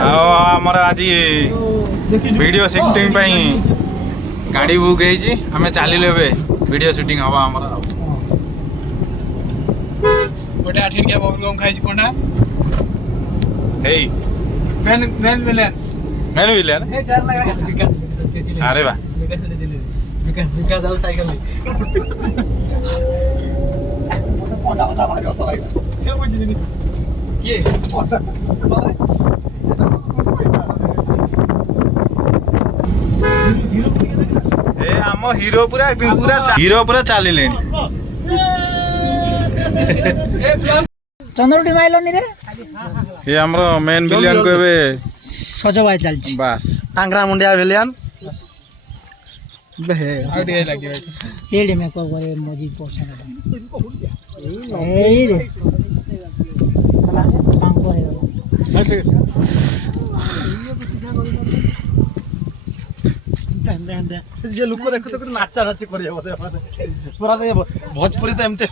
आमर आज video shooting गाड़ी बुक है आम चलिलु ए वीडियो शूटिंग हम आमर गोटे आठिया बबुल खाई कोना मेन विलेन अरे बा विकास आउ साइकिल ये आम हीरो पूरा चलिले चंद्रटी माइलनी रे ये हमरो मेन विलेन को एबे सजवाय चलछि बस टांगरा मुंडिया विलियन एडी में को करे मोजी पोषण ए रे हला टांगो हे जे लोक देखो तो नाचा नाची करिया बोले पूरा भोजपुरी तो एमते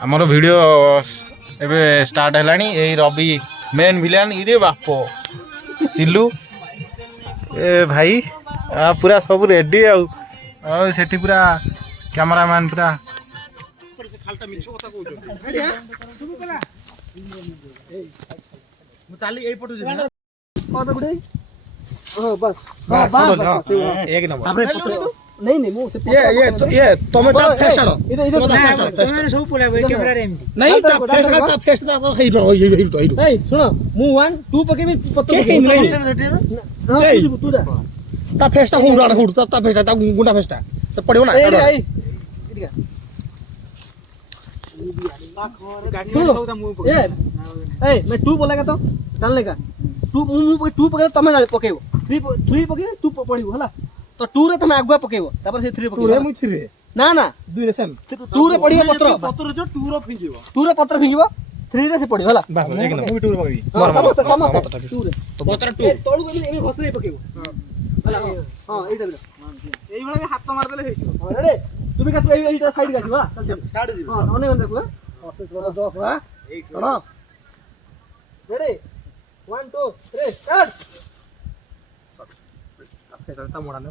हमरो वीडियो एबे स्टार्ट हेलानी ए रवि मेन विलेन इरे बापो सिलू ए भाई पूरा सब रेडी सेठी पूरा कैमरामैन पूरा खालटा मिछ कथा कहू मु चाली एई पटु जे कोन गुडे ओ बस एक नंबर नहीं नहीं मु ये तमे ता फैशन इधर तमे सब पोला कैमरा रे एमती नहीं ता फैशन ता हेइरो ए सुनो मु 1 2 पके में पत्तो नहीं तू दा ता फेस्टा हुड़ ता फेस्टा ता गुंडा फेस्टा सब पड़ियो ना ए मैं 2 बोलेगा तो डालने का 2 पके तमे डाल पकेबो 3 पके तू पड़िबो हला तो 2 रे तमे आगुआ पकेबो तापर से 3 पकेबो 2 रे मु 3 रे ना ना 2 रे सेम 2 रे पड़ियो पत्र जो 2 रो फिंगिबो 2 रे पत्र फिंगिबो 3 रे से पड़ियो हला बस एक नंबर 2 रे पकेबी मार 2 रे पत्र 2 तळु गली एमे घसरे पकेबो हला हां एटा एई वाला हाथ मार देले हेइतो रे तुमी का एटा साइड गाजिबो चल साइड जीबो हां ओने ओने देखो 10 हा हां रेडी 1 2 3 स्टार्ट फेस्टा मोडाने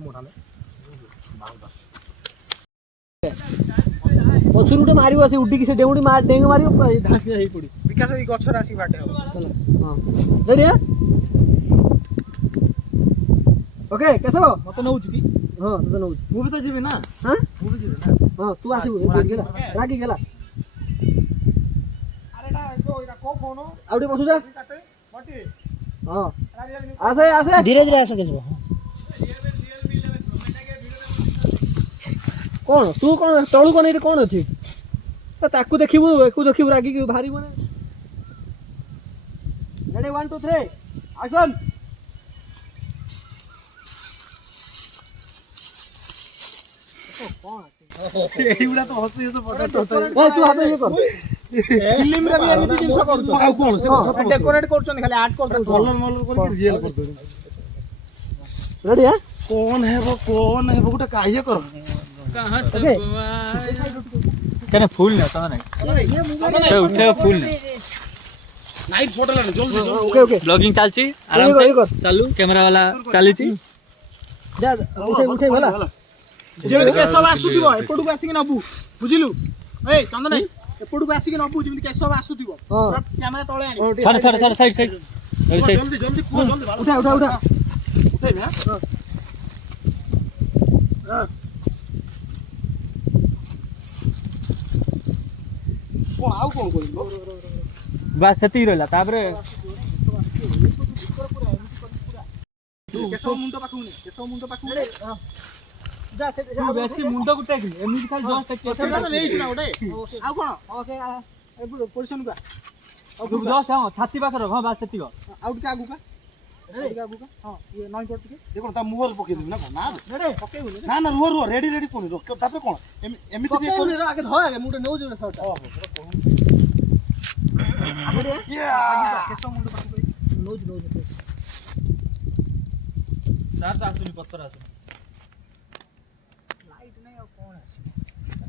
पछुरुटे मारियो से उड्डी से डेउडी मार डेंग मारियो धासी हेई पड़ी विकास ई गछ रासी बाटे हो हां रेडी है ओके कैसे हो मत नउछ की हां तो नउछ मु भी तो जीबी ना हां मु भी जीबी ना हां तू आसीबो गेला रागी गेला अरे ना जो इरा को फोन आउटे पछु जा मटी हां आसे धीरे धीरे आसो केसबो कौन तू कौन तळु कोन कौन अछि ताकू देखिबू एकू देखिबू रागी के भारी बने रेडी 1 2 3 एक्शन एइबडा तो हसी तो फोटो ए तू हाथ ये कर फिल्म रे भी एमिति जिंस करछ आ कोन से डेकोरेट करछन खाली आर्ट करछ कलर मलर करके रियल कर दो रेडी है कौन है वो गोटे काहे कर कहां से कने फूल ना तो नहीं उठे फूल ना नाइट फोटो ले जल्दी ओके ओके ब्लॉगिंग चालची आराम से चालू कैमरा वाला चालीची जा उठे वाला जेमति केसब आसुथिबो एपडु को आसी के नबु बुझिलु ए चंदन एपडु को आसी के नबु जेमति केसब आसुथिबो पूरा कैमरा तळे आनी थोड़ा साइड जल्दी को जल्दी उठा उठे बे हां को आउ कोन कोन बस सेती रहला ताबरे केसब मुंडो पाखु ने जा से बेसी मुंडो गुटे कि एमिति खाली जस्ट केसब तो लेइछ ना ओडे आउ कोन ओके ए पोजीशन का अब जस्ट हां छाती पाखर हां बस सेती आउट का आगु का हां ये नाइन पड़ के देखो ता मुहर पके दे ना रेडी पके ना ना रुह रेडी कोन रोक तापर कोन एमिति पके रे आगे धो आगे मुंडे नौ जो शॉट आगे केसब मुंडो पाखु नौ चार आसुनी पत्थर आसुनी